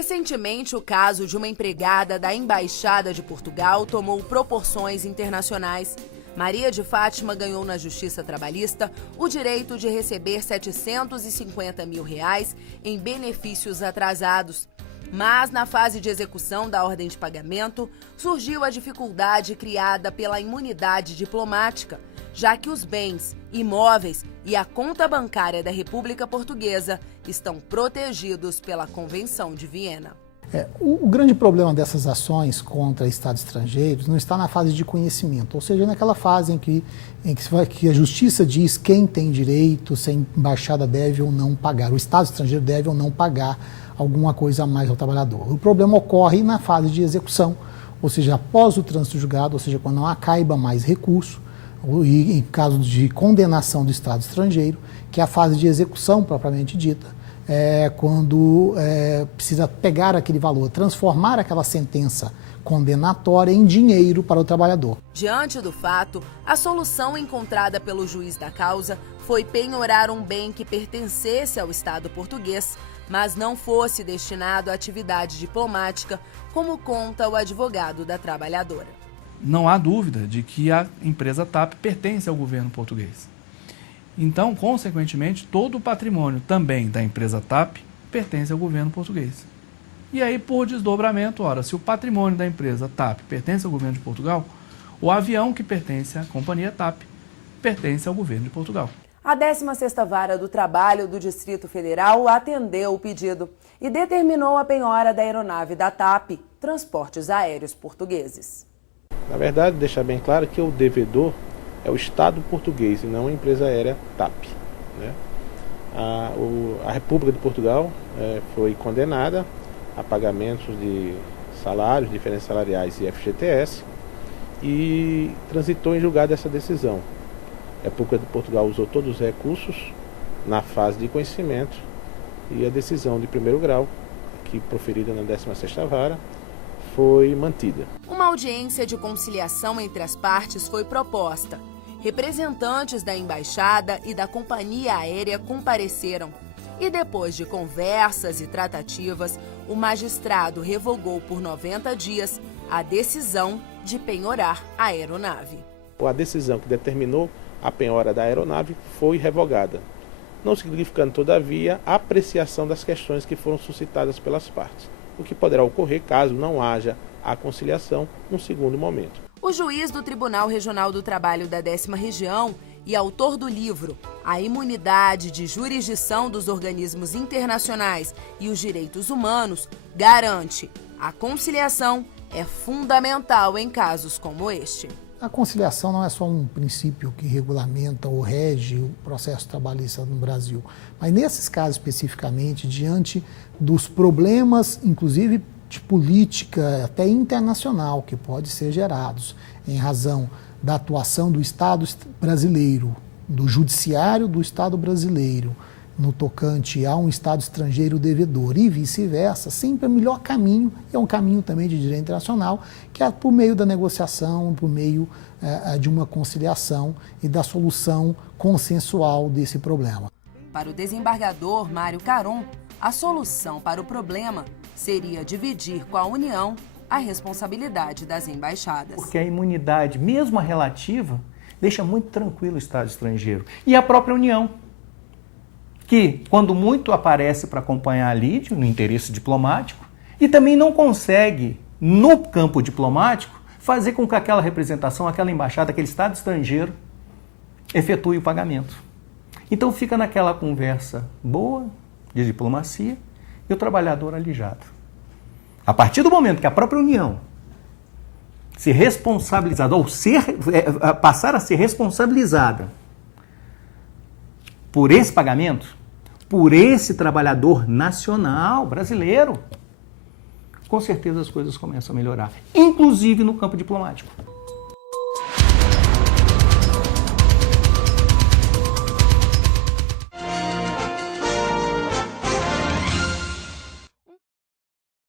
Recentemente, o caso de uma empregada da Embaixada de Portugal tomou proporções internacionais. Maria de Fátima ganhou na Justiça Trabalhista o direito de receber R$ 750 mil em benefícios atrasados. Mas, na fase de execução da ordem de pagamento, surgiu a dificuldade criada pela imunidade diplomática, já que os bens, imóveis e a conta bancária da República Portuguesa estão protegidos pela Convenção de Viena. O grande problema dessas ações contra Estados estrangeiros não está na fase de conhecimento, ou seja, naquela fase em que a justiça diz quem tem direito, se a embaixada deve ou não pagar, o Estado estrangeiro deve ou não pagar alguma coisa a mais ao trabalhador. O problema ocorre na fase de execução, ou seja, após o trânsito julgado, ou seja, quando não acaiba mais recurso, e em caso de condenação do Estado estrangeiro, que é a fase de execução propriamente dita, quando precisa pegar aquele valor, transformar aquela sentença condenatória em dinheiro para o trabalhador. Diante do fato, a solução encontrada pelo juiz da causa foi penhorar um bem que pertencesse ao Estado português, mas não fosse destinado à atividade diplomática, como conta o advogado da trabalhadora. Não há dúvida de que a empresa TAP pertence ao governo português. Então, consequentemente, todo o patrimônio também da empresa TAP pertence ao governo português. E aí, por desdobramento, ora, se o patrimônio da empresa TAP pertence ao governo de Portugal, o avião que pertence à companhia TAP pertence ao governo de Portugal. A 16ª Vara do Trabalho do Distrito Federal atendeu o pedido e determinou a penhora da aeronave da TAP, Transportes Aéreos Portugueses. Na verdade, deixar bem claro que o devedor é o Estado português e não a empresa aérea TAP. Né? A República de Portugal foi condenada a pagamentos de salários, diferenças salariais e FGTS e transitou em julgado essa decisão. A República de Portugal usou todos os recursos na fase de conhecimento e a decisão de primeiro grau, que proferida na 16ª Vara, foi mantida. Uma audiência de conciliação entre as partes foi proposta. Representantes da embaixada e da companhia aérea compareceram. E depois de conversas e tratativas, o magistrado revogou por 90 dias a decisão de penhorar a aeronave. A decisão que determinou a penhora da aeronave foi revogada, não significando, todavia, a apreciação das questões que foram suscitadas pelas partes, o que poderá ocorrer caso não haja a conciliação num segundo momento. O juiz do Tribunal Regional do Trabalho da 10ª Região e autor do livro A Imunidade de Jurisdição dos Organismos Internacionais e os Direitos Humanos garante: a conciliação é fundamental em casos como este. A conciliação não é só um princípio que regulamenta ou rege o processo trabalhista no Brasil, mas nesses casos especificamente, diante dos problemas, inclusive de política até internacional, que pode ser gerados em razão da atuação do Estado brasileiro, do judiciário do Estado brasileiro, no tocante a um Estado estrangeiro devedor e vice-versa, sempre é o melhor caminho, e é um caminho também de direito internacional, que é por meio da negociação, por meio de uma conciliação e da solução consensual desse problema. Para o desembargador Mário Caron, a solução para o problema seria dividir com a União a responsabilidade das embaixadas. Porque a imunidade, mesmo a relativa, deixa muito tranquilo o Estado estrangeiro. E a própria União, que, quando muito, aparece para acompanhar a lide, no interesse diplomático, e também não consegue, no campo diplomático, fazer com que aquela representação, aquela embaixada, aquele Estado estrangeiro, efetue o pagamento. Então fica naquela conversa boa, de diplomacia, e o trabalhador alijado. A partir do momento que a própria União se responsabilizada, ou passar a ser responsabilizada por esse pagamento, por esse trabalhador nacional brasileiro, com certeza as coisas começam a melhorar, inclusive no campo diplomático.